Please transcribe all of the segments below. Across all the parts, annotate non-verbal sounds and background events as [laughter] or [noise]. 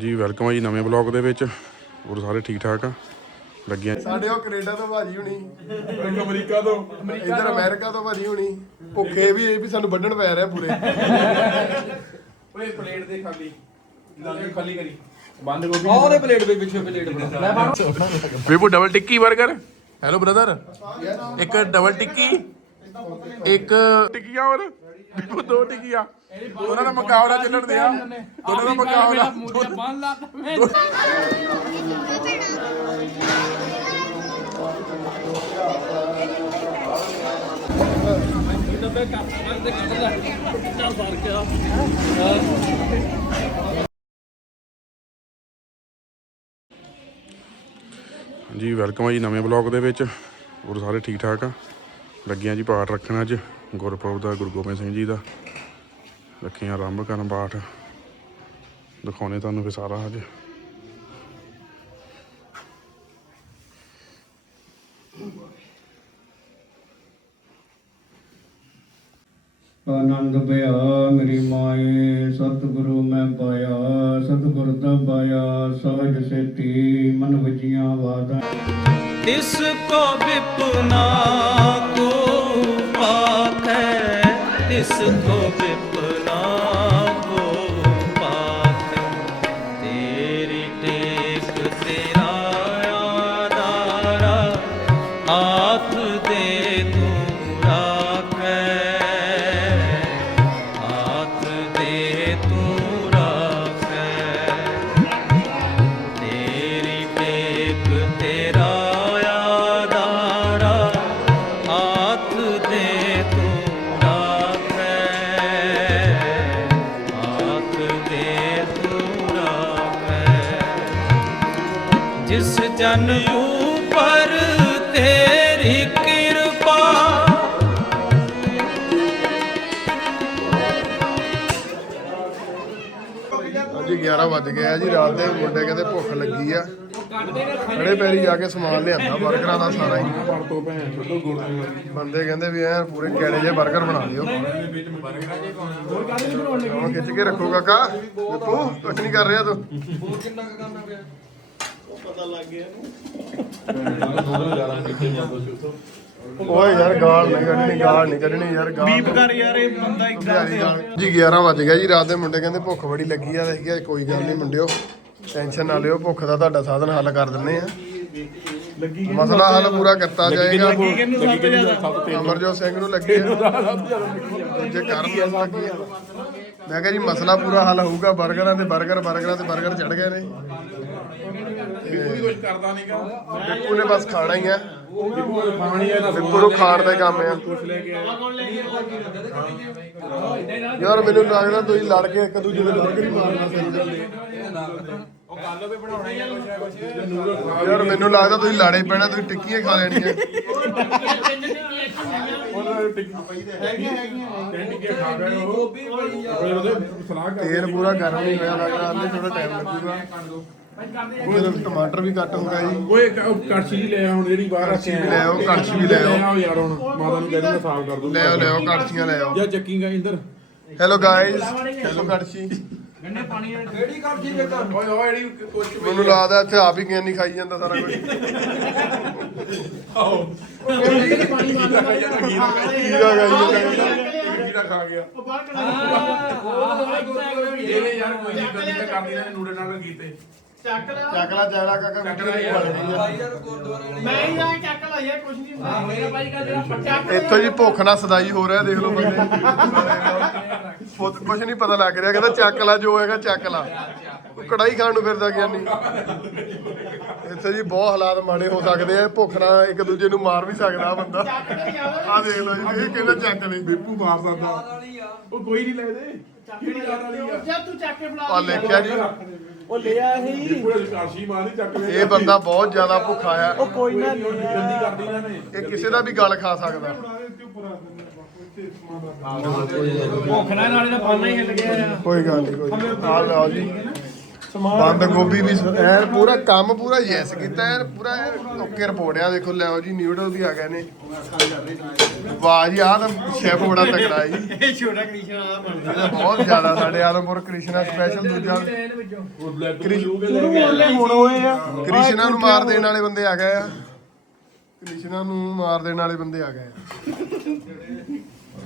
ਜੀ ਵੈਲਕਮ ਹੈ ਜੀ ਨਵੇਂ ਬਲੌਗ ਦੇ ਵਿੱਚ। ਹੋਰ ਸਾਰੇ ਠੀਕ ਠਾਕ ਆ? ਲੱਗੀਆਂ ਸਾਡੇ ਉਹ ਕੈਨੇਡਾ ਤੋਂ ਭਾਜੀ ਹੁਣੀ। ਅਮਰੀਕਾ ਤੋਂ। ਇੱਧਰ ਅਮਰੀਕਾ ਤੋਂ ਭਾਜੀ ਹੁਣੀ। ਭੁੱਖੇ ਵੀ ਇਹ ਵੀ ਸਾਨੂੰ ਵੱਢਣ ਪੈ ਰਿਹਾ ਪੂਰੇ। ਓਏ ਪਲੇਟ ਦੇ ਖਾਲੀ। ਲਾਗੇ ਖਾਲੀ ਕਰੀ। ਬੰਦ ਉਹਦੇ ਪਲੇਟ ਦੇ ਪਿੱਛੇ ਪਲੇਟ ਬਣਾ। ਬੀਬੂ ਡਬਲ ਟਿੱਕੀ 버ਗਰ ਹੈਲੋ ਬ੍ਰਦਰ ਇੱਕ ਡਬਲ ਟਿੱਕੀ ਇੱਕ ਟਿੱਕੀਆਂ ਹੋਰ। ਬੀਬੂ ਦੋ ਟਿੱਕੀਆਂ। ਦੋਨਾਂ ਦਾ ਮੁਕਾਬਲਾ ਚੱਲਣ ਦਿਆ ਦੋਨਾਂ ਦਾ ਮੁਕਾਬਲਾ। ਬੰਨ ਲਾ ਮੈਂ ਚੱਲ ਫੜ ਗਿਆ ਜੀ ਵੈਲਕਮ ਹੈ ਜੀ ਨਵੇਂ ਬਲੌਗ ਦੇ ਵਿੱਚ। ਹੋਰ ਸਾਰੇ ਠੀਕ ਠਾਕ ਆ? ਲੱਗੀਆਂ ਜੀ ਪਾਠ ਰੱਖਣ ਅੱਜ। ਗੁਰਪੁਰਬ ਦਾ ਗੁਰੂ ਗੋਬਿੰਦ ਸਿੰਘ ਜੀ ਦਾ। ਰੱਖੀਆਂ ਆਰੰਭ ਕਰਨ ਪਾਠ। ਦਿਖਾਉਣੇ ਤੁਹਾਨੂੰ ਫਿਰ ਸਾਰਾ ਅੱਜ ਆਨੰਦ ਭਇਆ ਮੇਰੀ ਮਾਏ ਸਤਿਗੁਰੂ ਮੈਂ ਪਾਇਆ ਸਤਿਗੁਰ ਦਾ ਪਾਇਆ ਸਹਜ ਸੇਤੀ ਮਨ ਵਜੀਆਂ ਵਾਦਾ ਤਿਸ ਕੋ ਵਿਪਨਾ ਹਾਂਜੀ 11 ਵੱਜ ਗਏ ਆ ਜੀ, ਰਾਤ ਦੇ ਮੁੰਡੇ ਕਹਿੰਦੇ ਭੁੱਖ ਲੱਗੀ ਆ। ਖੜੇ ਪੈਰੀ ਜਾ ਕੇ ਸਮਾਨ ਲਿਆਂਦਾ 버ਗਰਾਂ ਦਾ ਸਾਰਾ ਹੀ। ਬੰਦੇ ਕਹਿੰਦੇ ਵੀ ਐ ਪੂਰੇ ਕੈੜੇ ਜੇ 버ਗਰ ਬਣਾ ਦਿਓ। ਹੁਣ ਖਿੱਚ ਕੇ ਰੱਖੋ ਕਾਕਾ। ਦੇਖੋ, ਕੁਛ ਨਹੀਂ ਕਰ ਰਿਹਾ ਤੂੰ। ਓਏ ਯਾਰ ਗਾਲ ਨਹੀਂ ਕੱਢਣੀ ਗਾਲ ਨਹੀਂ ਕੱਢਣੀ ਯਾਰ ਗਾਲ ਬੀਪ ਕਰ ਯਾਰ ਇਹ ਬੰਦਾ ਇੱਕ ਤੇ ਜੀ 11 ਵਜ ਗਿਆ ਜੀ ਰਾਤ ਦੇ ਮੁੰਡੇ ਕਹਿੰਦੇ ਭੁੱਖ ਬੜੀ ਲੱਗੀ ਆ ਅਸੀਂ ਕੋਈ ਗੱਲ ਨਹੀਂ ਮੁੰਡਿਓ। ਟੈਨਸ਼ਨ ਨਾ ਲਿਓ ਭੁੱਖ ਦਾ ਤੁਹਾਡਾ ਸਾਧਨ ਹੱਲ ਕਰ ਦਿੰਨੇ ਆ। ਲੱਗੀ ਮਸਲਾ ਹੱਲ ਪੂਰਾ ਕਰਤਾ ਜਾਏਗਾ। ਕੀ ਕਹਿੰਦੇ ਸਭ ਜ਼ਿਆਦਾ ਅਮਰਜੋਤ ਸਿੰਘ ਨੂੰ ਲੱਗੀ ਹੈ ਜੇ ਕਰਨ ਨੂੰ ਲੱਗੀ ਹੈ ਮੈਂ ਕਿਹਾ ਜੀ ਮਸਲਾ ਪੂਰਾ ਹੱਲ ਹੋਊਗਾ 버ਗਰਾਂ ਤੇ 버ਗਰ 버ਗਰਾਂ ਤੇ 버ਗਰ ਚੜ ਗਏ ਨੇ ਬਿਲਕੁਲ ਕੁਝ ਕਰਦਾ ਨਹੀਂਗਾ ਬਿਲਕੁਲ ਨੇ ਬਸ ਖਾਣਾ ਹੀ ਆ। ਬਿੱਪੂ ਨੂੰ ਖਾਣ ਦਾ ਕੰਮ ਆ। ਯਾਰ, ਮੈਨੂੰ ਲੱਗਦਾ ਤੁਸੀਂ ਲੜ ਕੇ ਇੱਕ ਦੂਜੇ ਦੇ ਬਰਗਰ ਹੀ ਮਾਰਨਾ ਸਿਰ ਯਾਰ, ਮੈਨੂੰ ਲੱਗਦਾ ਤੁਸੀਂ ਲਾੜੇ ਪੈਣਾ, ਤੁਸੀਂ ਟਿੱਕੀਆਂ ਖਾ ਲੈਣੀਆਂ। ਤੇਲ ਪੂਰਾ ਗਰਮ ਨਹੀਂ ਹੋਇਆ, ਲੱਗਦਾ ਆਲੇ ਥੋੜਾ ਟਾਈਮ ਲੱਗੂਗਾ। ਟਮਾਟਰ ਵੀ ਕੱਟ ਹੋ ਗਿਆ ਜੀ। ਓਏ ਕ- ਉਹ ਕੜਛੀ ਜੀ ਲੈ ਆ ਹੁਣ ਜਿਹੜੀ ਬਾਹਰ ਕੜਛੀ ਵੀ ਲੈ ਆਓ ਕੜਛੀ ਵੀ ਲੈ ਆਓ। ਆਓ ਯਾਰ ਹੁਣ ਮਾਤਾ ਨੂੰ ਕਹਿ ਦੂੰਗਾ ਸਾਫ਼ ਕਰ ਦੂੰ ਲੈ ਆਓ ਲੈ ਆਓ ਕੜਛੀਆਂ ਲੈ ਆਓ। ਜਾਂ ਚੱਕੀਗਾ ਇੰਦਰ ਹੈਲੋ ਗਾਇਸ ਹੈਲੋ ਕੜਛੀ। ਕਿਹੜੀ ਕਰਦੀ ਵੇ ਕਰ ਓਏ ਓਏ ਜਿਹੜੀ ਕੁਝ ਮੈਨੂੰ ਲੱਗਦਾ ਇੱਥੇ ਆਪ ਹੀ ਗਿਆਨੀ ਖਾਈ ਜਾਂਦਾ ਸਾਰਾ ਕੁਝ ਕੀੜਾ ਖਾਈ ਜਾਂਦਾ ਕੀੜਾ ਖਾ ਗਿਆ। ਇਹਨੇ ਯਾਰ ਕੋਈ ਨਹੀਂ ਗੰਦੀ ਤਾਂ ਕਰਦੀ ਨੇ ਨੂੜੇ ਨਾਲ ਕੀਤੇ। ਕਾਕਾ ਗਈ ਆ। ਯਾਰ ਗੁਰਦੁਆਰੇ ਮੈਂ ਹੀ ਆ ਚੱਕ ਲਾਇਆ ਕੁਝ ਨਹੀਂ ਹੁੰਦਾ। ਮੇਰਾ ਭਾਈ ਕਾ ਜਿਹੜਾ ਪੱਟਾ ਇੱਥੋਂ ਜੀ ਭੁੱਖ ਨਾਲ ਸਦਾਈ ਹੋ ਰਿਹਾ ਦੇਖ ਲਓ ਬੰਦੇ। ਪੁੱਤ ਕੁਝ ਨਹੀਂ ਪਤਾ ਲੱਗ ਰਿਹਾ ਕਹਿੰਦਾ ਚੱਕ ਲਾ ਜੋ ਹੈਗਾ ਚੱਕ ਲਾ। ਉਹ ਕੜਾਈ ਖਾਣ ਨੂੰ ਫਿਰਦਾ ਗਿਆ ਨਹੀਂ ਇੱਥੇ ਜੀ ਬਹੁਤ ਹਾਲਾਤ ਮਾੜੇ ਹੋ ਸਕਦੇ ਆ ਭੁੱਖ ਨਾਲ ਇੱਕ ਦੂਜੇ ਨੂੰ ਮਾਰ ਵੀ ਸਕਦਾ ਬੰਦਾ। ਆਹ ਦੇਖ ਲਓ ਜੀ ਇਹ ਕਹਿੰਦਾ ਚੱਕ ਲਈ ਬੀਪੂ ਮਾਰ ਸਕਦਾ ਉਹ ਕੋਈ ਨਹੀਂ ਲੈਦੇ। ਜਦ ਤੂੰ ਚੱਕ ਕੇ ਬੁਲਾ ਆ ਲਿਖਿਆ ਜੀ। ਉਹ ਲਿਆ ਹੀ ਬੀਪੂ ਨੇ ਕਾਸ਼ੀ ਮਾਰੀ ਚੱਕ ਲੈ ਇਹ ਬੰਦਾ ਬਹੁਤ ਜ਼ਿਆਦਾ ਭੁੱਖਾ ਆ। ਕੋਈ ਨਾ ਗੰਦੀ ਕਰਦੀ ਇਹਨਾਂ ਨੇ। ਇਹ ਕਿਸੇ ਦਾ ਵੀ ਗਲ ਖਾ ਸਕਦਾ। ਭੁੱਖ ਨਾਲ ਨਾਲੇ ਦਾ ਪਾਣਾ ਹੀ ਹਿੱਲ ਗਿਆ ਆ। ਕੋਈ ਗੱਲ ਨਹੀਂ ਕੋਈ ਨੀ। ਆ ਲਓ ਜੀ। ਬੰਦ ਗੋਭੀ ਵੀ ਐਨ ਪੂਰਾ ਕੰਮ ਪੂਰਾ ਯੈਸ ਕੀਤਾ ਐਨ ਪੂਰਾ ਓਕੇ ਰਿਪੋਰਟ ਆ ਦੇਖੋ ਲਿਆਓ ਜੀ ਨਿਊਡਲ ਵੀ ਆ ਗਏ ਨੇ। ਵਾਹ ਜੀ ਆਹ ਤਾਂ ਸ਼ੈਫ ਬੜਾ ਤਕੜਾ ਹੈ ਜੀ। ਇਹ ਛੋਟਾ ਕ੍ਰਿਸ਼ਨ ਵਾਲਾ ਬਣ ਇਹ ਤਾਂ ਬਹੁਤ ਜ਼ਿਆਦਾ ਸਾਡੇ ਆਲਮਪੁਰ ਕ੍ਰਿਸ਼ਨਾ ਸਪੈਸ਼ਲ ਦੂਜਾ। ਹੁਣ ਹੋਏ ਆ। ਕ੍ਰਿਸ਼ਨਾ ਨੂੰ ਮਾਰ ਦੇਣ ਵਾਲੇ ਬੰਦੇ ਆ ਗਏ ਆ। ਕ੍ਰਿਸ਼ਨਾ ਨੂੰ ਮਾਰ ਦੇਣ ਵਾਲੇ ਬੰਦੇ ਆ ਗਏ ਆ।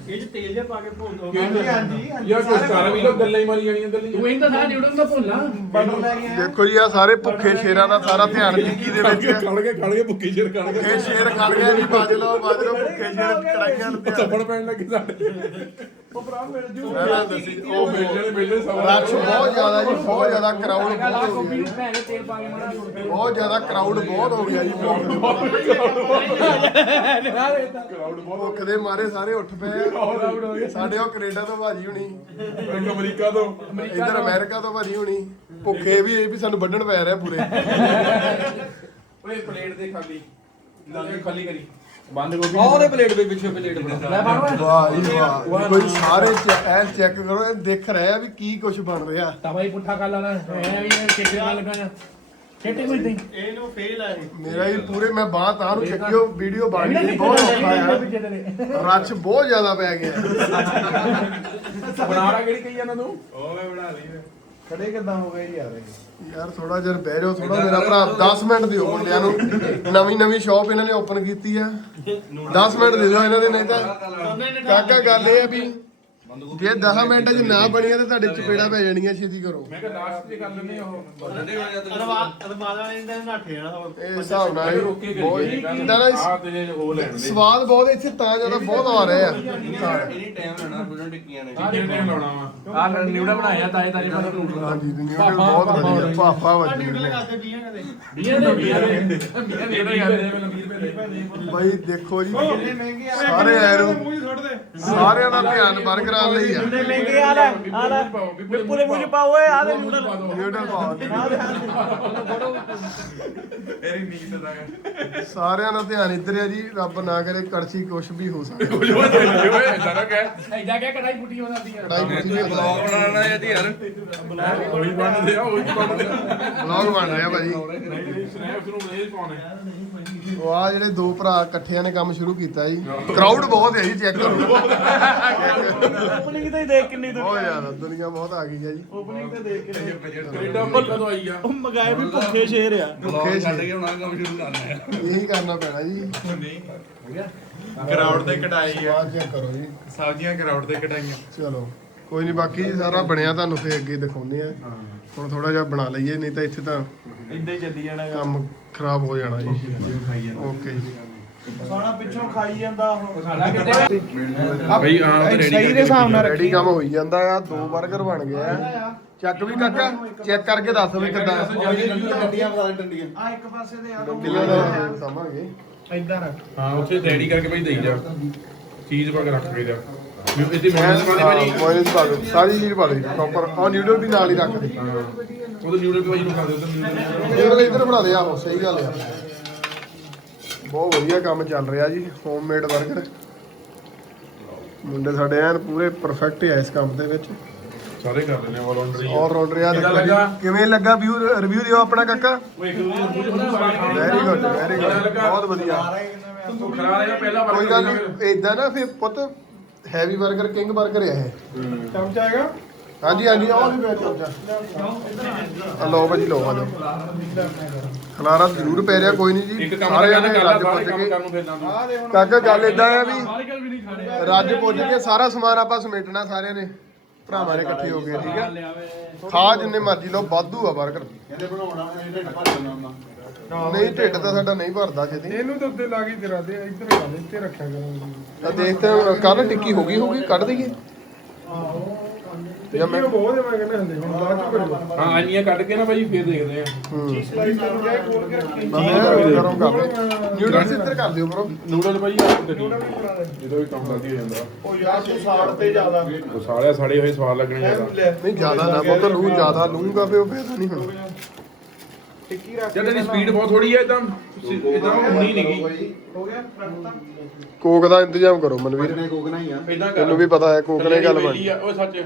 ਇਹ ਚ ਤੇਲ ਜਿਹਾ ਪਾ ਕੇ ਭੁੰਨ ਦੋ। ਯਾਰ ਕੁਛ ਕਰ ਵੀ ਲੋ ਗੱਲਾਂ ਹੀ ਮਾਰੀ ਜਾਣੀਆਂ ਗੱਲਾਂ ਤੂੰ ਇਹਨਾਂ ਦਾ ਨਿਊਡਲ ਦਾ ਭੁੱਲਾ ਦੇਖੋ ਜੀ ਆ ਸਾਰੇ ਭੁੱਖੇ ਸ਼ੇਰਾਂ ਦਾ ਸਾਰਾ ਧਿਆਨ ਟਿੱਕੀ ਦੇ ਵਿੱਚ ਹੈ। ਖੜ ਕੇ ਖੜ ਕੇ ਭੁੱਕੀ ਸ਼ੇਰ ਖੜ ਕੇ। ਭੁੱਖੇ ਸ਼ੇਰ ਖੜ ਗਏ ਜੀ ਬਾਜ ਲਓ ਬਾਜ ਲਓ ਭੁੱਖੇ ਸ਼ੇਰ ਕੜਾਈਆਂ ਨੂੰ ਧਿਆਨ ਥੱਪੜ ਪੈਣ ਲੱਗੇ ਸਾਡੇ। ਮੈਂ ਨਾ ਦੱਸੀ ਉਹ ਜਾਣੇ ਮਿਲ ਬਹੁਤ ਜ਼ਿਆਦਾ ਜੀ ਬਹੁਤ ਜ਼ਿਆਦਾ ਕਰਾਊਡ ਬਹੁਤ ਹੋ ਗਿਆ ਜੀ। ਭੈਣ ਨੇ ਤੇਲ ਪਾ ਕੇ ਮਾਰਾ ਬਹੁਤ ਜ਼ਿਆਦਾ ਕਰਾਊਡ ਬਹੁਤ ਹੋ ਗਿਆ ਜੀ। ਭੁੱਖ ਭੁੱਖ ਦੇ ਮਾਰੇ ਸਾਰੇ ਉੱਠ ਪਏ ਆ। ਸਾਡੇ ਉਹ ਕੈਨੇਡਾ ਤੋਂ ਭਾਜੀ ਹੁਣੀ। ਇੱਕ ਅਮਰੀਕਾ ਤੋਂ। ਇੱਧਰ ਅਮਰੀਕਾ ਤੋਂ ਭਾਜੀ ਹੁਣੀ। ਭੁੱਖੇ ਵੀ ਇਹ ਵੀ ਸਾਨੂੰ ਵੱਢਣ ਪੈ ਰਿਹਾ ਪੂਰੇ। ਓਏ ਪਲੇਟ ਦੇ ਖਾਲੀ। ਲਾਗੇ ਖਾਲੀ ਕਰੀ। ਬੰਦ ਉਹਦੇ ਪਲੇਟ ਦੇ ਪਿੱਛੇ ਪਲੇਟ ਬਣਾ ਵਾਹ ਜੀ ਵਾਹ। ਕੋਈ ਸਾਰੇ ਐ ਚੈੱਕ ਕਰੋ ਇਹ ਦੇਖ ਰਹੇ ਆ ਵੀ ਕੀ ਕੁਝ ਬਣ ਰਿਹਾ। ਤਵਾ ਹੀ ਪੁੱਠਾ ਕਰ ਲੈਣਾ। ਐ ਵੀ ਇਹ ਚਿੱਟੇ ਨਾਲ ਲਗਾਇਆ ਚਿੱਟੇ ਕੋਈ ਨਹੀਂ ਇਹਨੂੰ ਫੇਲ ਆ ਇਹ। ਮੇਰਾ ਹੀ ਪੂਰੇ ਮੈਂ ਬਾਹ ਤਾਂ ਨੂੰ ਚੱਕਿਓ ਵੀਡੀਓ ਬਣ ਗਈ। ਬਹੁਤ ਔਖਾ ਆ ਰੱਛ ਬਹੁਤ ਜ਼ਿਆਦਾ ਪੈ ਗਿਆ। ਬਣਾਰਾ ਕਿਹੜੀ ਕਹੀ ਜਾਂਦਾ ਤੂੰ ਖੜੇ ਕਿੱਦਾਂ ਹੋ ਗਏ ਯਾਰ ਯਾਰ ਥੋੜਾ ਜਿਹਾ ਬਹਿ ਜਾਓ ਥੋੜਾ ਮੇਰਾ ਭਰਾ 10 ਮਿੰਟ ਦਿਓ ਮੁੰਡਿਆਂ ਨੂੰ। ਨਵੀਂ ਨਵੀਂ ਸ਼ਾਪ ਇਹਨਾਂ ਨੇ ਓਪਨ ਕੀਤੀ ਆ। 10 ਮਿੰਟ ਦੇ ਦਿਓ ਇਹਨਾਂ ਦੇ ਨਹੀਂ ਤਾਂ ਕਾਕਾ ਗੱਲ ਇਹ ਆ ਵੀ ਜੇ 10 ਮਿੰਟ 'ਚ ਨਾ ਬਣੀਆਂ ਤਾਂ ਤੁਹਾਡੇ ਚਪੇੜਾ ਪੈ ਜਾਣੀਆਂ ਛੇਤੀ ਕਰੋ। ਮੈਂ ਕਿਹਾ ਲਾਸਟ ਤੇ ਕਰ ਲੈਨੇ ਉਹ। ਅਰਵਾਦ ਅਰਵਾਦ ਵਾਲੇ ਨੇ ਨੱਠੇ ਆ ਇਹ ਹਿਸਾਬ ਨਾਲ ਇਹ ਰੋਕੇ ਬਹੁਤ ਕਰੀ ਇਦਾਂ ਨਾ ਆ ਤੇ ਉਹ ਲੈਣ ਦੇ। ਸਵਾਦ ਬਹੁਤ ਇੱਥੇ ਤਾਂ ਜ਼ਿਆਦਾ ਬਹੁਤ ਆ ਰਹੇ ਆ। ਨਹੀਂ ਟਾਈਮ ਲੈਣਾ ਬਿਨਾਂ ਟਿੱਕੀਆਂ ਨੇ। ਕਿੰਨੇ ਟਾਈਮ ਲਾਉਣਾ ਵਾ। ਆ ਨਿਊਡਲ ਬਣਾਇਆ ਤਾਏ ਤਾਏ ਹਾਂਜੀ ਨਿਊਡਲ ਬਹੁਤ ਵਧੀਆ ਪਾਪਾ ਵੱਡੀ ਨਿਊਡਲ ਕਰਦੇ ਪੀਆਂ ਕਦੇ। ਬੀਆਂ ਦੇ ਬੀਆਂ ਦੇ। ਬੀਆਂ ਦੇ। ਦੇ ਯਾਰ 20 ਰੁਪਏ ਦੇ। ਬਾਈ ਦੇਖੋ ਜੀ ਸਾਰੇ ਐਰੋ ਮੂੰਹ ਹੀ ਸੁੱਟ ਦੇ। ਸਾਰਿਆਂ ਦਾ ਧਿਆਨ ਬਰਕਰਾਰ ਲਈ ਆ ਕਿੰਨੇ ਮਹਿੰਗੇ ਆ ਲੈ ਆ ਲੈ। ਪੂਰੇ ਮੂੰਹ ਚ ਪਾਓ ਓਏ ਆ ਲੈ ਨਿਊਡਲ ਨਿਊਡਲ ਪਾਓ ਮੇਰੀ ਨੀਂਦ ਦਾ ਸਾਰਿਆਂ ਦਾ ਧਿਆਨ ਇੱਧਰ ਆ ਜੀ ਰੱਬ ਨਾ ਕਰੇ ਕੜਛੀ ਕੁਛ ਵੀ ਹੋ ਸਕਦਾ ਕੁਝ ਹੋ ਜਾਏ ਓਏ ਇਦਾਂ ਨਾ ਕਹਿ। ਐਡਾ ਕਿ ਕੜਾਈ ਫੁੱਟੀ ਉਹਨਾਂ ਦੀ ਕੜਾਈ ਕੁਛ ਵੀ ਬਲੌਗ ਬਣਾਉਣਾ ਹੈ ਯਾਰ। ਉਹੀ ਬਣਦੇ ਆ ਉਹੀ ਬਣਦੇ ਆ। ਬਲੌਗ ਬਣ ਰਿਹਾ ਭਾਜੀ। ਸਨੈਪਸ ਨੂੰ ਬਲੇਜ ਪਾਉਣੇ। ਉਹ ਆ ਜਿਹੜੇ ਦੋ ਭਰਾ ਇਕੱਠਿਆਂ ਨੇ ਕੰਮ ਸ਼ੁਰੂ ਕੀਤਾ ਜੀ। ਕਰਾਊਡ ਬਹੁਤ ਹੈ ਜੀ ਚੈੱਕ ਕਰੋ। [laughs] ਓਪਨਿੰਗ ਤੇ ਹੀ ਦੇਖ ਕਿੰਨੀ ਬਹੁਤ ਜ਼ਿਆਦਾ ਦੁਨੀਆ ਬਹੁਤ ਆ ਗਈ ਹੈ ਜੀ। ਓਪਨਿੰਗ ਤੇ ਦੇਖ ਕਿੰਨੀ ਕੈਨੇਡਾ ਅਮਰੀਕਾ ਤੋਂ ਆਈ ਆ। ਉਹ ਮਗਾਏ ਵੀ ਭੁੱਖੇ ਸ਼ੇਰ ਆ। ਬਲੌਗ ਛੱਡ ਕੇ ਹੁਣ ਆਹ ਕੰਮ ਸ਼ੁਰੂ ਕਰਨਾ ਹੈ। ਇਹੀ ਕਰਨਾ ਪੈਣਾ ਜੀ। ਗਰਾਊਂਡ ਤੇ ਕਟਾਈ ਸਵਾਦ ਚੈੱਕ ਕਰੋ ਜੀ। ਸਬਜ਼ੀਆਂ ਗਰਾਊਂਡ ਤੇ ਕਟਾਈਆਂ ਚਲੋ ਕੋਈ ਨਹੀਂ ਬਾਕੀ ਸਾਰਾ ਬਣਿਆ ਤੁਹਾਨੂੰ ਫੇਰ ਅੱਗੇ ਦਿਖਾਉਂਦੇ ਆ। ਹੁਣ ਥੋੜਾ ਜਿਹਾ ਬਣਾ ਲਈਏ ਨਹੀਂ ਤਾਂ ਇੱਥੇ ਤਾਂ ਇੰਦੇ ਹੀ ਚੱਲੀ ਜਾਣਾ ਕੰਮ ਖਰਾਬ ਹੋ ਜਾਣਾ ਜੀ। ਓਕੇ ਜੀ। ਸਾਲਾ ਪਿੱਛੋਂ ਖਾਈ ਜਾਂਦਾ ਉਹ। ਸਾਡਾ ਕਿਤੇ ਬਈ ਹਾਂ ਉਹ ਰੈਡੀ ਸਹੀ ਦੇ ਹਿਸਾਬ ਨਾਲ ਰੈਡੀ ਕੰਮ ਹੋਈ ਜਾਂਦਾ ਆ ਦੋ 버ਗਰ ਬਣ ਗਏ ਆ। ਚੱਕ ਵੀ ਕਾਕਾ ਚੈੱਕ ਕਰਕੇ ਦੱਸ ਵੀ ਕਿੱਦਾਂ। ਡੰਡੀਆਂ ਬਣਾ ਡੰਡੀਆਂ। ਆ ਇੱਕ ਪਾਸੇ ਤੇ ਆ। ਡੰਡੀਆਂ ਦਾ ਸਮਾਂਗੇ ਇਦਾਂ ਰੱਖ ਹਾਂ ਉੱਥੇ ਰੈਡੀ ਕਰਕੇ ਭਾਈ ਦੇਈ ਜਾ। ਚੀਜ਼ ਕੇ ਰੱਖ ਕੇ ਜਾ। ਵੀ ਇਹਦੀ ਮੈਂ ਵਾਲੇ ਭਾਜੀ ਮੋਇਨਸ ਪਾ ਦਿਓ ਸਾਰੀ ਚੀਜ਼ ਪਾ ਦਿਓ ਪ੍ਰੋਪਰ ਆ ਨਿਊਡਲ ਵੀ ਨਾਲ ਹੀ ਰੱਖ ਦੇ। ਉਹਦੇ ਨਿਊਡਲ ਭਾਜੀ ਨੂੰ ਖਾ ਦੇ ਉਧਰ ਨਿਊਡਲ ਨਿਊਡਲ ਇੱਧਰ ਬਣਾ ਦੇ ਆਹੋ ਸਹੀ ਗੱਲ ਆ। ਬਹੁਤ ਵਧੀਆ ਕੰਮ ਚੱਲ ਰਿਹਾ ਜੀ ਹੋਮਮੇਡ 버ਗਰ ਮੁੰਡੇ ਸਾਡੇ ਐਨ ਪੂਰੇ ਪਰਫੈਕਟ ਆ ਇਸ ਕੰਮ ਦੇ ਵਿੱਚ। ਸਾਰੇ ਕਰ ਲੈਣੇ ਆਲ ਆਉਂਡਰ ਔਰ ਰੌਂਡਰ ਆ। ਦੇਖੋ ਜੀ? ਕਿਵੇਂ ਲੱਗਾ ਵਿਊ ਰਿਵਿਊ ਦਿਓ ਆਪਣਾ ਕਾਕਾ। ਵੈਰੀ ਗੁੱਡ ਵੈਰੀ ਗੁੱਡ ਬਹੁਤ ਵਧੀਆ। ਤੂੰ ਖਰਾ ਲਿਆ ਪਹਿਲਾ ਵਾਰ ਕੋਈ ਗੱਲ ਨਹੀਂ ਇਦਾਂ ਨਾ ਫਿਰ ਪੁੱਤ ਹੈਵੀ 버ਗਰ ਕਿੰਗ 버ਗਰ ਹੈ ਇਹ। ਚਮਚਾ ਹੈਗਾ? ਹਾਂਜੀ ਹਾਂਜੀ ਆਓ ਜੀ। ਬੈਠ ਚਮਚਾ। ਲਓ ਭਾਜੀ ਲਓ ਆ ਖਲਾਰਾ ਜ਼ਰੂਰ ਪੈ ਰਿਹਾ ਕੋਈ ਨਹੀਂ ਜੀ। ਸਾਰੇ ਜਣੇ ਰੱਜ ਪੁੱਜ ਕੇ। ਕਾਕਾ ਗੱਲ ਇਦਾਂ ਆ ਵੀ ਰੱਜ ਪੁੱਜ ਕੇ ਸਾਰਾ ਸਮਾਨ ਆਪਾਂ ਸਮੇਟਣਾ ਸਾਰਿਆਂ ਨੇ। ਭਰਾਵਾਂ ਨੇ ਇਕੱਠੇ ਹੋ ਗਏ ਠੀਕ ਆ। ਖਾ ਜਿੰਨੇ ਮਰਜ਼ੀ ਲਓ ਵਾਧੂ ਆ ਬਰਗਰ। ਕਹਿੰਦੇ ਬਣਾਉਣਾ ਇਹ ਢਿੱਡ ਭਰ ਜਾਂਦਾ ਨਹੀਂ ਢਿੱਡ ਤਾਂ ਸਾਡਾ ਨਹੀਂ ਭਰਦਾ ਛੇਤੀ ਇਹਨੂੰ ਤਾਂ ਉੱਤੇ ਲਾ ਕੇ ਤੇਰਾ ਦੇ ਇੱਧਰ ਲਾ ਦੇ ਇੱਥੇ ਰੱਖਿਆ ਕਰਾਂਗੇ ਤਾਂ ਦੇਖਦੇ ਕੱਲ ਟਿੱਕੀ ਹੋ ਗਈ ਹੋਗੀ ਕੱਢ ਦਈਏ। ਜਾਂ ਮੈਂ ਬਹੁਤ ਮੈਂ ਕਹਿੰਦਾ ਹੁੰਦੇ ਹੁਣ ਬਾਅਦ ਚ ਕਰਿਓ। ਹਾਂ ਇੰਨੀਆਂ ਕੱਢ ਕੇ ਨਾ ਭਾਜੀ ਫੇਰ ਦੇਖਦੇ ਆ। ਹੂੰ। ਸਲਾਈਸ ਨੂੰ ਜਾਏ ਖੋਲ ਕੇ ਰੱਖੀ। ਕਰ ਨਿਊਡਲਸ ਇੱਧਰ ਕਰ ਦਿਓ ਬ్రో ਨੂਡਲ ਗੱਡੀ ਜਦੋਂ ਵੀ ਕੰਮ ਹੋ ਜਾਂਦਾ। ਉਹ ਯਾਰ ਤੂੰ ਸਾੜ ਤੇ ਜ਼ਿਆਦਾ। ਸਾਲਿਆ ਸੜੇ ਹੋਏ ਸਵਾਦ ਲੱਗਣੇ ਜ਼ਿਆਦਾ। ਨਹੀਂ ਜ਼ਿਆਦਾ ਨਾ ਬਹੁਤ ਲੂ ਜ਼ਿਆਦਾ ਲੂੰਗਾ ਫੇ ਉਹ ਫਾਇਦਾ ਨਹੀਂ ਹੋਣਾ ਟਿੱਕੀ ਰੱਖ ਜਦ ਇਹਦੀ ਸਪੀਡ ਬਹੁਤ ਥੋੜੀ ਹੈ ਇਦਾਂ ਇਦਾਂ ਹੁੰਦੀ ਨਹੀਂਗੀ ਹੋ ਗਿਆ? ਰੱਖਤਾ ਕੋਕ ਦਾ ਇੰਤਜ਼ਾਮ ਕਰੋ ਮਨਵੀਰ। ਕੋਕਣਾ ਹੀ ਆ। ਇਦਾਂ ਕਰ। ਤੈਨੂੰ ਵੀ ਪਤਾ ਹੈ ਕੋਕ ਨੇ ਗੱਲ ਬਣੀ। ਉਹ ਸੱਚ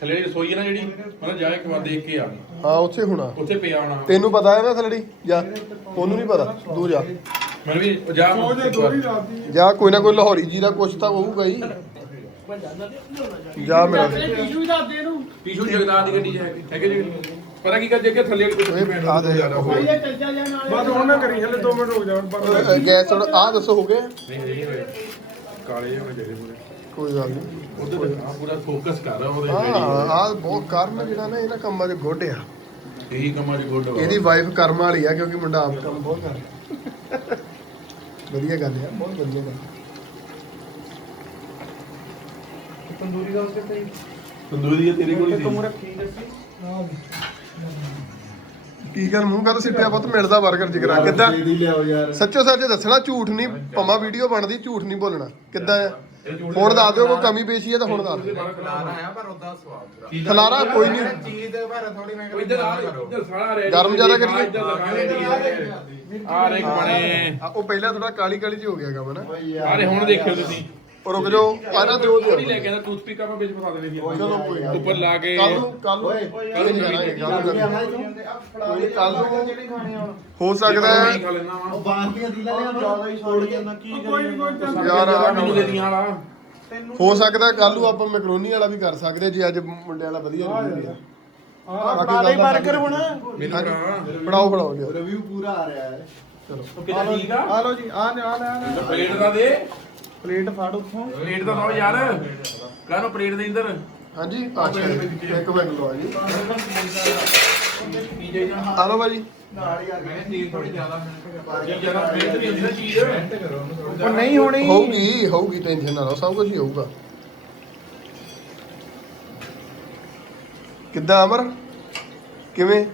ਥੱਲੇ ਜਿਹੜੀ ਰਸੋਈ ਹੈ ਨਾ ਜਿਹੜੀ ਮਤਲਬ ਜਾ ਇੱਕ ਵਾਰ ਦੇਖ ਕੇ ਆ। ਹਾਂ ਉੱਥੇ ਹੋਣਾ। ਉੱਥੇ ਪਿਆ ਹੋਣਾ। ਤੈਨੂੰ ਪਤਾ ਹੈ ਨਾ ਥਲੜੀ? ਜਾ। ਉਹਨੂੰ ਨਹੀਂ ਪਤਾ। ਤੂੰ ਜਾ। ਮੈਂ ਵੀ ਜਾ। ਜਾ ਕੋਈ ਨਾ ਕੋਈ ਲਾਹੌਰੀ ਜੀ ਦਾ ਕੁਛ ਤਾਂ ਹੋਊਗਾ ਹੀ। ਜਾ। ਮੇਰਾ ਪੀਛੂ ਜਗਦਾਰ ਦੀ ਗੱਡੀ 'ਚ ਹੈਗੇ ਜੀ। ਪਤਾ ਕੀ ਕਰ ਜੇ ਕਿ ਥੱਲੇ ਵਾਲੀ ਕੁਝ ਓਏ ਆ ਦੇ ਬਸ ਹੁਣ ਨਾ ਕਰੀ ਹਲੇ 2 ਮਿੰਟ ਰੁਕ ਜਾ ਓਏ, ਗੈਸ ਥੋੜਾ ਆ ਦੱਸੋ ਹੋ ਗਏ? ਨਹੀਂ ਨਹੀਂ ਹੋਏ। ਕਾਲੇ ਜਿਹੇ ਹੋਣੇ ਚਾਹੀਦੇ ਪੂਰੇ। ਕੋਈ ਗੱਲ ਨਹੀਂ। ਉਧਰ ਆ ਪੂਰਾ ਫੋਕਸ ਕਰ ਉਹਦੇ ਹਾਂ ਆ ਬਹੁਤ ਕਰਮ ਜਿਹੜਾ ਨਾ ਇਹਨਾਂ ਕੰਮਾਂ 'ਚ ਗੁੱਡ ਆ। ਇਹੀ ਕੰਮਾਂ 'ਚ ਗੁੱਡ ਇਹਦੀ ਵਾਈਫ ਕਰਮ ਵਾਲੀ ਆ ਕਿਉਂਕਿ ਮੁੰਡਾ ਆਪ ਕੰਮ ਬਹੁਤ ਕਰਦਾ ਵਧੀਆ ਗੱਲ ਆ ਬਹੁਤ ਵਧੀਆ ਗੱਲ ਤੰਦੂਰੀ ਦਾ ਉਸਕੇ ਤੇ ਤੰਦੂਰੀ ਤੇਰੇ ਕੋਲ ਹੀ ਸੀ। ਰੱਖੀ ਦੱਸੀ ਕੀ ਗੱਲ ਮੂੰਹ ਕਰ ਸਿੱਟਿਆ ਬਹੁਤ ਮਿਲਦਾ 버ਗਰ ਜਿਗਰਾ। ਕਿੱਦਾਂ? ਸੱਚੋ ਸੱਚ ਦੱਸਣਾ ਝੂਠ ਨਹੀਂ ਪਮਾ ਵੀਡੀਓ ਬਣਦੀ ਝੂਠ ਨਹੀਂ ਬੋਲਣਾ। ਕਿੱਦਾਂ? ਆ ਹੁਣ ਦੱਸ ਦਿਓ ਕੋਈ ਕਮੀ ਪੇਸ਼ੀ ਹੈ ਤਾਂ ਹੁਣ ਦੱਸ ਦਿਓ। ਆਇਆ ਪਰ ਉਦਾਂ ਸਵਾਦ ਖਲਾਰਾ ਕੋਈ ਨਹੀਂ। ਚੀਜ਼ ਦੇ ਪਰ ਥੋੜੀ ਮੈਂ ਉਹ ਇੱਧਰ ਆ ਇੱਧਰ ਸਾਰਾ ਰਹਿ ਗਰਮ ਜ਼ਿਆਦਾ ਕਰੀਏ? ਆ? ਰੇ ਬਣੇ। ਆ, ਉਹ ਪਹਿਲਾਂ ਥੋੜਾ ਕਾਲੀ ਕਾਲੀ ਜੀ ਹੋ ਗਿਆ ਕੰਮ ਨਾ। ਆਰੇ ਹੁਣ ਦੇਖਿਓ ਤੁਸੀਂ। ਰੁਕ ਜਾਓ ਆ ਨਾ ਦਿਓ ਉਹ ਨਹੀਂ ਲੈ ਕੇ ਟੂਥਪਿਕ ਆਪਾਂ ਵਿੱਚ ਫਸਾ ਦੇਣੀ ਸੀ ਚਲੋ ਕੋਈ ਗੱਲ ਉੱਪਰ ਲਾ ਕੇ ਕੱਲ ਨੂੰ ਕੱਲ ਨੂੰ ਕੱਲ ਨੂੰ ਨੂੰ ਕੱਲ ਨੂੰ ਹੋ ਸਕਦਾ ਹੈ ਵਾ। ਬਾਹਰ ਦੀਆਂ ਦੀਲਾਂ ਲਿਆ ਜ਼ਿਆਦਾ ਹੀ ਛੋੜ ਜਾਂਦਾ ਕੀ ਯਾਰ ਆਹ ਮੈਨੂੰ ਦੇ ਦੀਆਂ ਵਾਲਾ ਹੋ ਸਕਦਾ ਕੱਲ ਨੂੰ ਆਪਾਂ ਮੈਕਰੋਨੀ ਵਾਲਾ ਵੀ ਕਰ ਸਕਦੇ ਜੇ ਅੱਜ ਮੁੰਡਿਆਂ ਵਾਲਾ ਵਧੀਆ ਰਿਹਾ ਆ ਬਣਾ ਲਈ 버ਗਰ ਹੁਣ। ਮੈਨੂੰ ਫੜਾਓ ਲਿਓ ਰਿਵਿਊ ਪੂਰਾ ਆ ਰਿਹਾ ਹੈ। ਠੀਕ ਆ। ਆ ਲੋ ਜੀ ਆ ਨੇ ਆ ਨੇ ਆ ਨੇ ਪਲੇਟ ਦਾ ਦੇ। ਪਲੇਟ ਫਾੜ ਉੱਥੋਂ। ਪਲੇਟ ਦਾ ਲਾਓ ਯਾਰ। ਕਾਹਨੂੰ ਪਲੇਟ ਦੇ ਇੰਦਰ ਹਾਂਜੀ ਅੱਛਾ ਜੀ। ਇੱਕ ਮਿੰਟ ਲਓ ਜੀ। ਆ ਲਓ ਭਾਜੀ। ਚੀਜ਼ ਥੋੜੀ ਜ਼ਿਆਦਾ ਚੀਜ਼ ਜ਼ਿਆਦਾ ਪਲੇਟ ਦੀ ਨਾ ਚੀਜ਼ ਉਹ ਨਹੀਂ ਹੋਣੀ। ਹੋਊਗੀ ਹੋਊਗੀ ਟੈਨਸ਼ਨ ਨਾ ਲਓ ਸਭ ਕੁਝ ਹੀ ਹੋਊਗਾ। ਕਿੱਦਾਂ ਅਮਰ? ਕਿਵੇਂ?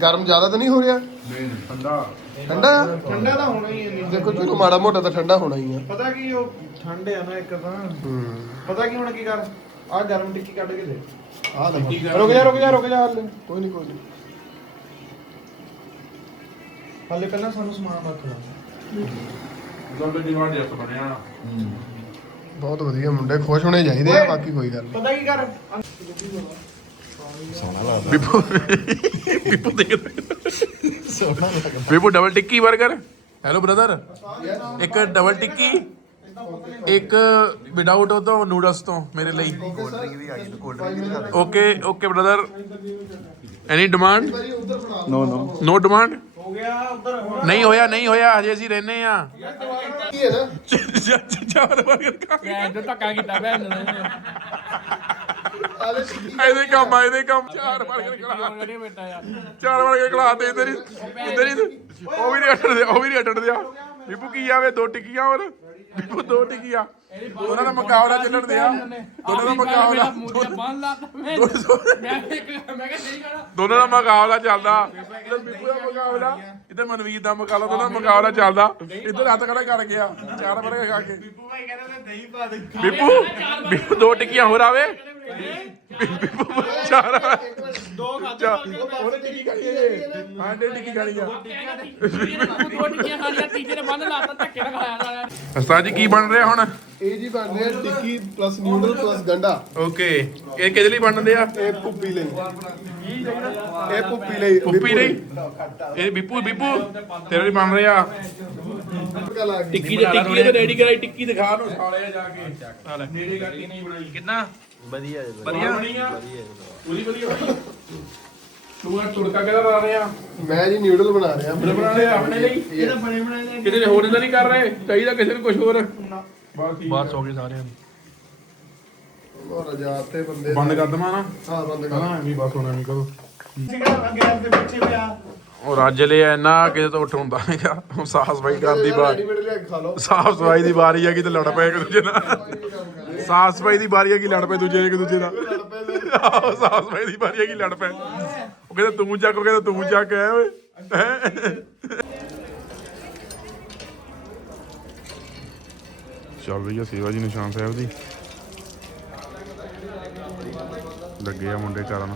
ਗਰਮ ਜ਼ਿਆਦਾ ਤਾਂ ਨਹੀਂ ਹੋ ਰਿਹਾ? ਨਹੀਂ ਠੰਡਾ। ਠੰਡਾ ਆ? ਠੰਡਾ ਤਾਂ ਹੋਣਾ ਹੀ ਹੈ ਨਹੀਂ। ਦੇਖੋ ਚਲੋ ਮਾੜਾ ਮੋਟਾ ਤਾਂ ਠੰਡਾ ਹੋਣਾ ਹੀ ਆ। ਪਤਾ ਕੀ ਉਹ ਠੰਡ ਆ ਨਾ ਇੱਕ ਤਾਂ। ਹੂੰ। ਪਤਾ ਕੀ ਹੁਣ ਕੀ ਕਰ ਆ ਗਰਮ ਟਿੱਕੀ ਕੱਢ ਕੇ ਦੇ। ਆ ਲੈ ਕੀ ਰੁਕ ਜਾ ਰੁਕ ਜਾ ਰੁਕ ਜਾ ਹਲੇ। ਕੋਈ ਨਹੀਂ ਕੋਈ ਨਹੀਂ। ਹਲੇ ਪਹਿਲਾਂ ਸਾਨੂੰ ਸਮਾਨ ਰੱਖਣਾ ਲੋਕਾਂ ਦੀ ਵਾਰ ਜੱਟ ਬਣਿਆ। ਬਹੁਤ ਵਧੀਆ ਮੁੰਡੇ ਖੁਸ਼ ਹੋਣੇ ਚਾਹੀਦੇ ਆ ਬਾਕੀ ਕੋਈ ਗੱਲ ਨਹੀਂ। ਪਤਾ ਕੀ ਕਰ ਬਿਪੂ ਬਿਪੂ ਦੇਖਦਾ ਬਿਪੂ ਡਬਲ ਟਿੱਕੀ 버ਗਰ ਹੈਲੋ ਬ੍ਰਦਰ ਇੱਕ ਡਬਲ ਟਿੱਕੀ ਇੱਕ ਵਿਦਆਊਟ ਉਹ ਤੋਂ ਨੂਡਲਸ ਤੋਂ ਮੇਰੇ ਲਈ। Okay okay brother any demand no no no demand ਹੋ ਗਿਆ ਉਧਰ ਹੁਣ। ਨਹੀਂ ਹੋਇਆ ਨਹੀਂ ਹੋਇਆ ਹਜੇ ਅਸੀਂ ਰਹਿੰਦੇ ਆ। ਕੀ ਹੈ ਨਾ ਚਾਰ 버ਗਰ ਖਾ ਮੈਂ ਤਾਂ ਧੱਕਾ ਕੀਤਾ ਭੈਣ ਨੇ। ਇਹਦੇ ਕੰਮ ਆ, ਇਹਦੇ ਕੰਮ। ਚਾਰ 버ਗਰ ਖਿਲਾ ਕਰੀ ਬੇਟਾ ਯਾਰ ਚਾਰ 버ਗਰ ਖਿਲਾ ਤੇ ਇਧਰ ਹੀ ਇਧਰ ਹੀ ਉਹ ਵੀ ਨਹੀਂ ਅਟਣ ਦਿਆ ਉਹ ਵੀ ਨਹੀਂ ਅਟਣ ਦਿਆ ਬਿੱਪੂ ਕੀ ਆਵੇ, ਦੋ ਟਿੱਕੀਆਂ ਹੋਰ। ਬਿੱਪੂ ਦੋ ਟਿੱਕੀਆਂ। ਉਹਨਾਂ ਦਾ ਮੁਕਾਬਲਾ ਚੱਲਣ ਦਿਆ ਦੋਨਾਂ ਦਾ ਮੁਕਾਬਲਾ ਬੰਨ ਮੈਂ ਮੈਂ ਕਿਹਾ ਸਹੀ ਕਹਣਾ ਦੋਨਾਂ ਦਾ ਮੁਕਾਬਲਾ ਚੱਲਦਾ। ਇਧਰ ਬਿੱਪੂ ਦਾ ਮੁਕਾਬਲਾ ਇਧਰ ਮਨਵੀਰ ਦਾ ਮੁਕਾਬਲਾ ਦੋਨਾਂ ਦਾ ਮੁਕਾਬਲਾ ਚੱਲਦਾ। ਇਧਰ ਹੱਥ ਖੜਾ ਕਰ ਗਿਆ ਚਾਰ 버ਗਰ ਖਾ ਕੇ। ਬਿੱਪੂ ਭਾਈ ਕਹਿੰਦਾ ਮੈਂ ਦਹੀਂ ਪਾ ਦੇ ਬਿੱਪੂ ਬਿੱਪੂ ਦੋ ਟਿੱਕੀਆਂ ਹੋਰ ਆਵੇ। ਬਿੱਪੂ ਚਾਰ ਦੋ ਉਹਨੇ ਟਿੱਕੀ ਖਾਣੀ ਹੈ। ਹਾਂ ਡੇ ਟਿੱਕੀ ਖਾਣੀ ਆ ਦੋ ਟਿੱਕੀਆਂ ਖਾਣੀਆਂ ਤੀਜੇ ਨੇ ਬੰਨ ਲਾਤਾ ਧੱਕੇ ਨਾਲ ਖਾਇਆ ਸਾਲਿਆਂ ਨੇ। ਉਸਤਾਦ ਜੀ ਕੀ ਬਣ ਰਿਹਾ ਹੁਣ? ਇਹ ਜੀ ਬਣ ਰਿਹਾ ਟਿੱਕੀ ਪਲੱਸ ਨਿਊਡਲ ਪਲੱਸ ਗੰਡਾ। ਓਕੇ ਇਹ ਕਿਹਦੇ ਲਈ ਬਣਦੇ ਆ? ਇਹ ਪੁੱਪੀ ਲਈ। ਇਹ ਪੁੱਪੀ ਲਈ ਪੁੱਪੀ ਲਈ? ਇਹ ਬਿੱਪੂ ਬਿੱਪੂ ਤੇਰੇ ਲਈ ਬਣ ਰਿਹਾ। ਟਿੱਕੀ ਦੇ ਟਿੱਕੀ ਤੇ ਰੈਡੀ ਕਰਾਈ ਟਿੱਕੀ ਦਿਖਾ ਨੂੰ ਸਾਲਿਆ ਜਾ ਕੇ। ਨੇੜੇ ਕਰਕੇ ਨਹੀਂ ਬਣਾਈ। ਕਿੰਨਾ? ਵਧੀਆ ਵਧੀਆ। ਬਣੀ ਆ? ਪੂਰੀ ਵਧੀਆ ਬਣੀ ਤੂੰ ਆ ਤੁੜਕਾ ਕਿਹਦਾ ਬਣਾ ਰਿਹਾ? ਮੈਂ ਜੀ ਨਿਊਡਲ ਬਣਾ ਰਿਹਾ। ਆਪਣੇ ਬਣਾ ਰਿਹਾ ਆਪਣੇ ਲਈ? ਇਹਦਾ ਬਣੇ ਬਣਾਏ ਨੇ। ਕਿਸੇ ਨੇ ਹੋਰ ਇਹਦਾ ਨਹੀਂ ਕਰ ਰਹੇ? ਚਾਹੀਦਾ ਕਿਸੇ ਨੂੰ ਕੁਝ ਹੋਰ? ਬਸ ਠੀਕ ਬਸ ਹੋ ਗਏ ਸਾਰਿਆਂ ਹੋਰ ਜਾ ਤੇ ਬੰਦੇ ਬੰਦ ਕਰ ਦਵਾਂ ਨਾ। ਹਾਂ ਬੰਦ ਕਰ। ਹਾਂ ਵੀ ਬਸ ਹੋਣਾ ਨਹੀਂ ਕਰੋ। ਸੀਗਾ ਗੈਸ ਦੇ ਪਿੱਛੇ ਪਿਆ ਉਹ ਰੱਜ ਲਿਆ ਇੰਨਾ ਕਿਸੇ ਤੋਂ ਉੱਠ ਹੁੰਦਾ ਨਹੀਂਗਾ ਹੁਣ ਸਾਫ਼ ਸਫ਼ਾਈ ਕਰਦੀ ਬਾਤ ਰੈਡੀਮੇਡ ਲਿਆ ਕੇ ਖਾ ਲਓ। ਸਾਫ਼ ਸਫ਼ਾਈ ਦੀ ਵਾਰੀ ਆ ਕਿ ਤੇ ਲੜ ਪਏ ਇੱਕ ਦੂਜੇ ਨਾਲ। ਸਾਫ਼ ਸਫ਼ਾਈ ਦੀ ਵਾਰੀ ਆ ਕਿ ਲੜ ਪਏ ਦੂਜੇ ਇੱਕ ਦੂਜੇ ਨਾਲ ਆਹੋ, ਸਫ਼ਾਈ ਦੀ ਆ ਕਿ ਲੜ ਪਏ। ਉਹ ਕਹਿੰਦਾ ਤੂੰ ਚੱਕ ਉਹ ਕਹਿੰਦਾ ਤੂੰ ਚੱਕ ਐ ਓਏ। ਹੈਂ? ਚੱਲ ਰਹੀ ਆ ਸੇਵਾ ਜੀ ਨਿਸ਼ਾਨ ਸਾਹਿਬ ਦੀ। ਲੱਗੇ ਆ ਮੁੰਡੇ ਕਰਨ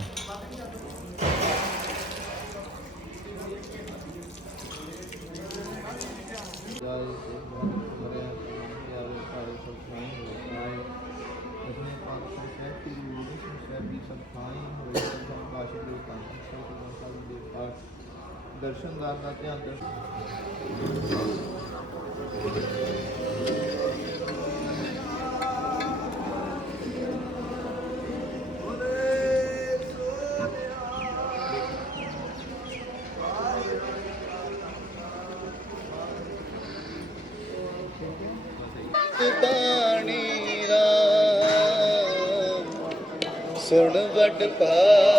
ਸੰਕਾਸ਼ ਦਰਸ਼ਨਦਾਰ ਦਾ ਧਿਆਨ ਦਰਸ਼ਨ ਸੁਣ ਵੱਡ ਪਾ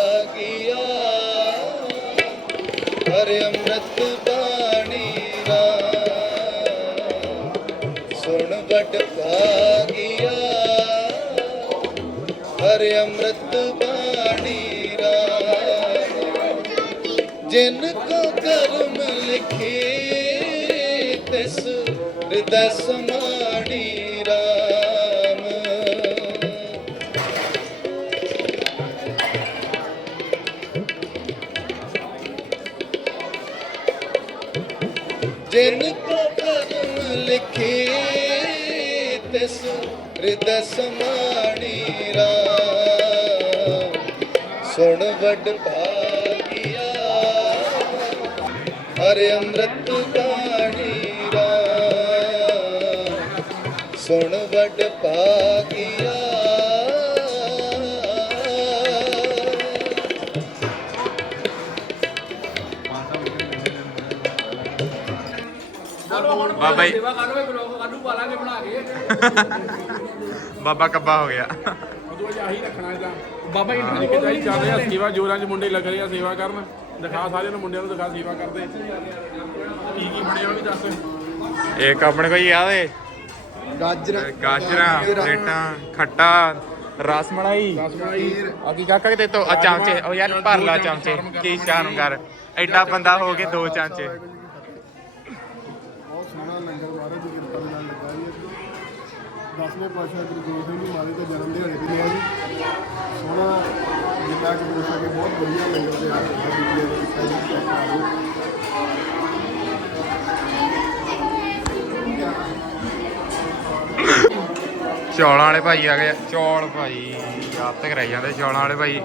ਹਰ ਅੰਮ੍ਰਿਤ ਬਾਣੀ ਰਾਮ ਜਿਨ ਕੋ ਕਰਮ ਲਿਖੇ ਤਿਸ ਹਿਰਦੈ ਸਮਾੜੀ ਵਡ ਭਾਗਿਆ। ਹਰ ਅੰਮ੍ਰਿਤ ਬਾਣੀ ਰਾਮ ਸੁਣ ਵਡ ਭਾਗਿਆ। ਬਾਬਾ ਜੀ। ਸੇਵਾ ਕਰ ਵੇ ਬਲੌਗ ਕਾਡੂ ਪਾ ਲਾਂਗੇ ਬਣਾ ਕੇ। [laughs] ਬਾਬਾ ਕੱਬਾ ਹੋ ਗਿਆ। ਉਦੋਂ ਅੱਜ ਆਹੀ ਰੱਖਣਾ ਇਹਦਾ ਬਾਬਾ ਹਾਂ ਕਿ ਜਾਈ ਚੱਲ ਰਿਹਾ ਸੇਵਾ ਜੋਰਾਂ 'ਚ ਮੁੰਡੇ ਲੱਗ ਰਹੇ ਆ ਸੇਵਾ ਕਰਨ। ਦਿਖਾ ਸਾਰਿਆਂ ਨੂੰ ਮੁੰਡਿਆਂ ਨੂੰ ਦਿਖਾ ਸੇਵਾ ਕਰਦੇ। ਕੀ ਕੀ ਬਣਿਆ ਉਹ ਵੀ ਦੱਸ। ਇੱਕ ਆਪਣੇ ਕੋਈ ਆ ਵੇ। ਗਾਜਰ ਗਾਜਰਾਂ ਪਲੇਟਾਂ ਖੱਟਾ ਰਸ ਮਲਾਈ। ਆ ਕੀ ਕਾਕਾ ਕਿਤੇ ਤੋਂ ਆ ਉਹ ਯਾਰ ਭਰ ਲਾ ਚਮਚੇ ਕੀ ਸ਼ਾਨ ਕਰ। ਐਡਾ ਬੰਦਾ ਹੋ ਕੇ ਦੋ ਚਮਚੇ ਬਹੁਤ ਸੋਹਣਾ ਲੰਗਰ ਮਹਾਰਾਜ ਦੀ ਕਿਰਪਾ ਦੇ ਨਾਲ ਲੱਗਾ ਜੀ ਦਸਵੇਂ ਪਾਤਸ਼ਾਹ ਗੁਰੂ ਗੋਬਿੰਦ ਸਿੰਘ ਜੀ ਮਹਾਰਾਜ ਦਾ ਜਨਮ ਦਿਹਾੜੇ ਤੇ ਲਿਆ ਜੀ। ਸੋਹਣਾ ਜਿੰਨਾ ਕਿ ਹੋ ਸਕੇ ਬਹੁਤ ਵਧੀਆ ਲੰਗਰ ਦੇ ਨਾਲ ਬੀਬੀਆਂ ਦੇ ਵਿੱਚ ਜੀ ਚੌਲਾਂ ਵਾਲੇ ਭਾਈ ਆ ਗਏ। ਚੌਲ ਭਾਈ ਹੱਥ ਕਰਾਈ ਜਾਂਦੇ ਚੌਲਾਂ ਵਾਲੇ ਭਾਈ।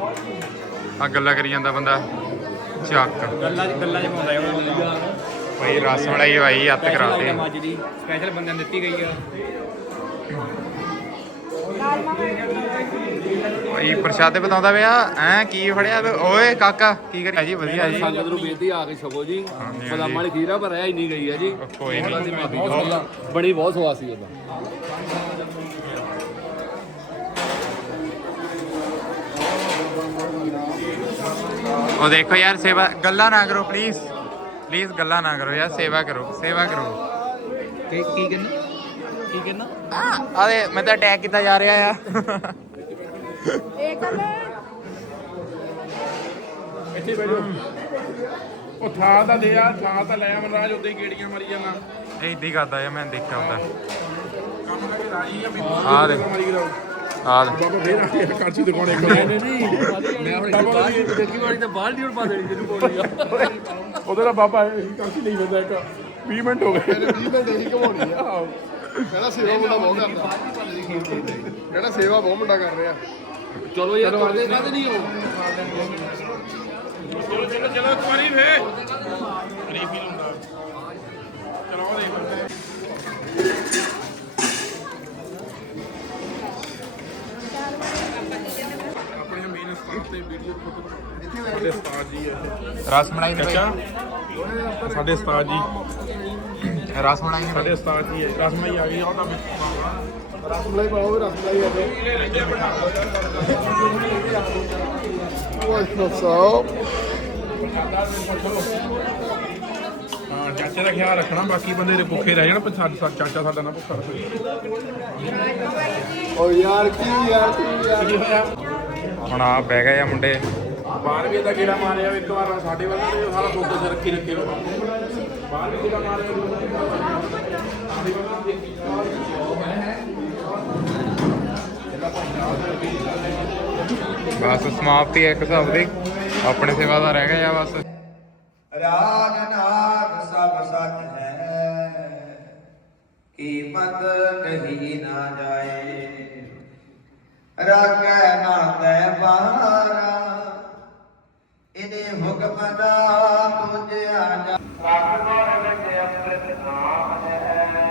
ਆ ਗੱਲਾਂ ਕਰੀ ਜਾਂਦਾ ਬੰਦਾ। ਚੱਕ। ਗੱਲਾਂ ਚ ਗੱਲਾਂ ਚ ਪਾਉਂਦਾ ਹੈ ਉਹ ਭਾਈ ਰਸ ਮਲਾਈ ਭਾਈ ਹੱਥ ਕਰਾਤੇ। ਮੱਝ ਦੀ। ਸਪੈਸ਼ਲ ਬੰਦਿਆਂ ਨੂੰ ਦਿੱਤੀ ਗਈ ਆ। ਭਾਈ ਪ੍ਰਸ਼ਾਦੇ ਬਤਾਉਂਦਾ ਪਿਆ ਐ ਕੀ ਫੜਿਆ ਤੂੰ ਓਏ ਕਾਕਾ ਕੀ ਕਰਿਆ ਜੀ ਵਧੀਆ ਜੀ। ਸੰਗਤ ਨੂੰ ਬੇਨਤੀ ਆ ਕੇ ਛਕੋ ਜੀ। ਹਾਂਜੀ, ਬਦਾਮਾਂ ਵਾਲੀ ਖੀਰਾ ਪਰ ਰਹਿ ਨਹੀਂ ਗਈ ਹੈ ਜੀ। ਕੋਈ ਉਹਨਾਂ ਦੀ ਨਹੀਂ ਮਾਫੀ ਬੜੀ ਬਹੁਤ ਸਵਾਦ ਸੀ ਉਹਦਾ। ਉਹ ਦੇਖੋ ਯਾਰ ਸੇਵਾ ਗੱਲਾਂ ਨਾ ਕਰੋ ਪਲੀਜ਼ ਪਲੀਜ਼ ਗੱਲਾਂ ਨਾ ਕਰੋ ਯਾਰ ਸੇਵਾ ਕਰੋ ਸੇਵਾ ਕਰੋ। ਕੀ ਕੀ ਕਹਿੰਦਾ? ਕੀ ਕਹਿੰਦਾ ਆਦੇ ਮੈਂ ਤਾਂ ਅਟੈਕ ਕੀਤਾ ਜਾ ਰਿਹਾ ਆ। ਇੱਥੇ ਬੈਠੋ ਉਹ ਥਾਲ ਤਾਂ ਦੇ ਆ ਥਾਲ ਤਾਂ ਲੈ ਆ ਮਨਰਾਜ ਉੱਤੇ ਹੀ ਗੇੜੀਆਂ ਮਾਰੀ ਜਾਣਾ ਇਹ ਇਦਾਂ ਹੀ ਕਰਦਾ ਆ ਮੈਂ ਦੇਖਿਆ ਹੁੰਦਾ ਕੰਮ ਲੱਗੇ ਰਾਜੀ ਆ ਵੀ ਆ ਦੇ। ਮਾਰੀ ਜਾਓ। ਆ ਲੈ। ਬਾਬਾ ਫੇਰ ਆ ਗਿਆ ਕਾਚੀ ਦਿਖਾਉਣੇ ਕੋਲ ਮੈਂ ਹੁਣ ਬਾਹਰ ਦੇਖੀ ਵਾਲੀ ਤਾਂ ਬਾਹਰ ਦੀ ਪਾ ਦੇਣੀ ਜਿਹਨੂੰ ਬੋਲੀ ਆ। ਉਹਦਾ ਤਾਂ ਬਾਬਾ ਇਹ ਕਾਚੀ ਨਹੀਂ ਬੰਦਾ ਇੱਕ। 20 ਮਿੰਟ ਹੋ ਗਏ। 20 ਮਿੰਟ ਹੀ ਘਮਾਉਣੀ ਆ। ਕਹਿੰਦਾ ਸੇਵਾ ਮੁੰਡਾ ਬਹੁਤ ਕਰਦਾ। ਕਹਿੰਦਾ ਸੇਵਾ ਬਹੁਤ ਮੁੰਡਾ ਕਰ ਰਿਹਾ। ਚਲੋ ਯਾਰ ਕਰਦੇ ਕਾਹਦੇ ਨਹੀਂ ਹੋ ਚਲੋ ਚਲੋ ਚਲੋ ਇੱਕ ਵਾਰੀ ਫੇ ਚਲੋ ਸਾਡੇ ਉਸਤਾਦ ਜੀ ਇਹ। ਰਸ ਮਲਾਈ ਦੇ ਸਾਡੇ ਉਸਤਾਦ ਜੀ। ਰਸ ਮਲਾਈ ਸਾਡੇ ਉਸਤਾਦ ਜੀ ਹੈ ਰਸਮਈ ਆ ਗਈ ਆ ਉਹਦਾ ਰਸਮਲਾਈ ਪਾਓ ਰਸਮਲਾਈ ਆ ਜਾਓ ਵਾਹਿਗੁਰੂ ਸਾਹਿਬ। ਹਾਂ ਚਾਚੇ ਦਾ ਖਿਆਲ ਰੱਖਣਾ ਬਾਕੀ ਬੰਦੇ ਦੇ ਭੁੱਖੇ ਰਹਿ ਜਾਣ ਪਰ ਸਾਡਾ ਚਾਚਾ ਸਾਡਾ ਨਾ ਭੁੱਖਾ ਰਹੇ ਓ ਯਾਰ ਕੀ ਯਾਰ ਕੀ ਯਾਰ? ਹੁਣ ਆ ਬਹਿ ਗਏ ਆ ਮੁੰਡੇ। ਬਾਹਰ ਵੀ ਇਹਦਾ ਗੇੜਾ ਮਾਰਿਆ ਇੱਕ ਵਾਰ ਸਾਡੇ ਵੱਲ ਸਾਰਾ ਫੋਕਸ ਰੱਖੀ ਰੱਖੇ। ਬਸ ਸਮਾਪਤੀ ਹੈ ਇੱਕ ਸਭ ਦੀ। ਆਪਣੇ ਸੇਵਾ ਦਾ ਰਹਿ ਗਿਆ ਬਸ। ਰਾਗ ਨਾਗ ਸਭ ਸੱਚ ਹੈ। ਕੀਮਤ ਕਹੀ ਨਾ ਜਾਏ। ਰਾਗ ਨਾ ਤੈ ਬਾਰਾ ਇਨੇ ਹੁਕਮ ਨਾ ਤੁਝਿਆ ਸਾਧੂ ਦਾ ਵਿੱਚ ਅੰਮ੍ਰਿਤ ਨਾਮ ਹੈ।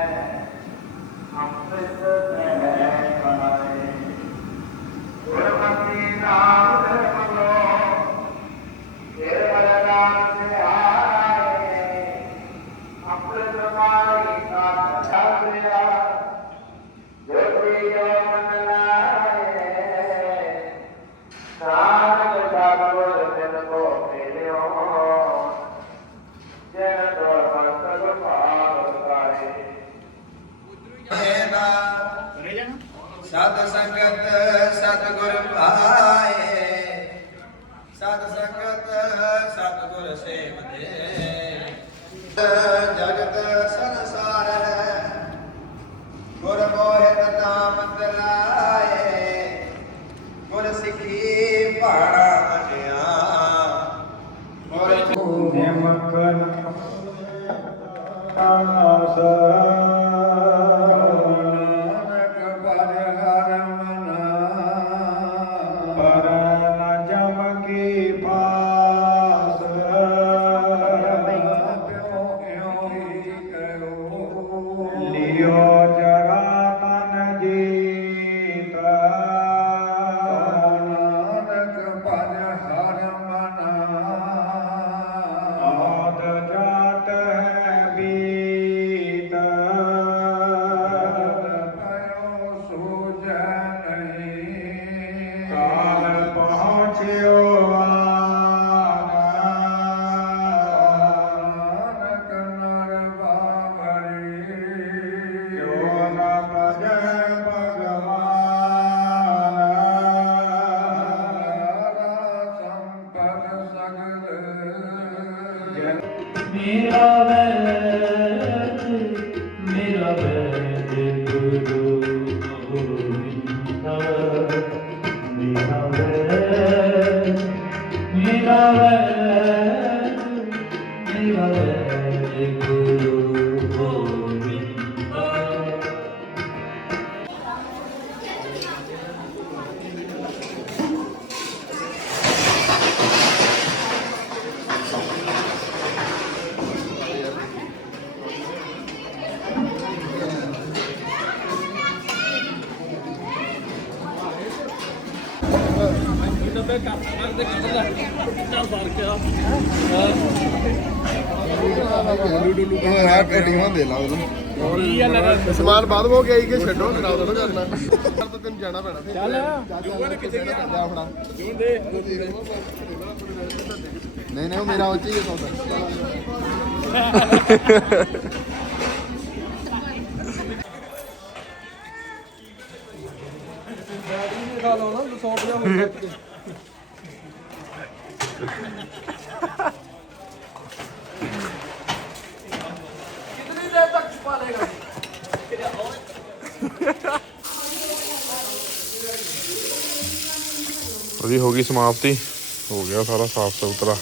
ਟੀਮਾਂ ਦੇ ਲਾ ਉਹਨੂੰ। ਸਮਾਨ ਬਾਅਦ ਹੋ ਗਿਆ ਕਿ ਛੱਡੋ ਕਰਾ ਦੋ ਕਰਨਾ ਯਾਰ ਤਾਂ ਤੈਨੂੰ ਜਾਣਾ ਪੈਣਾ ਚੱਲ। ਜੂਗਾ ਨੇ ਕਿੱਥੇ ਆਪਣਾ। ਨਹੀਂ ਨਹੀਂ ਉਹ ਮੇਰਾ ਉੱਚੀ ਹੈ ਸੌਦਾ। [laughs] ਸਮਾਪਤੀ। ਹੋ ਗਿਆ ਸਾਰਾ ਸਾਫ਼ ਸੁਥਰਾ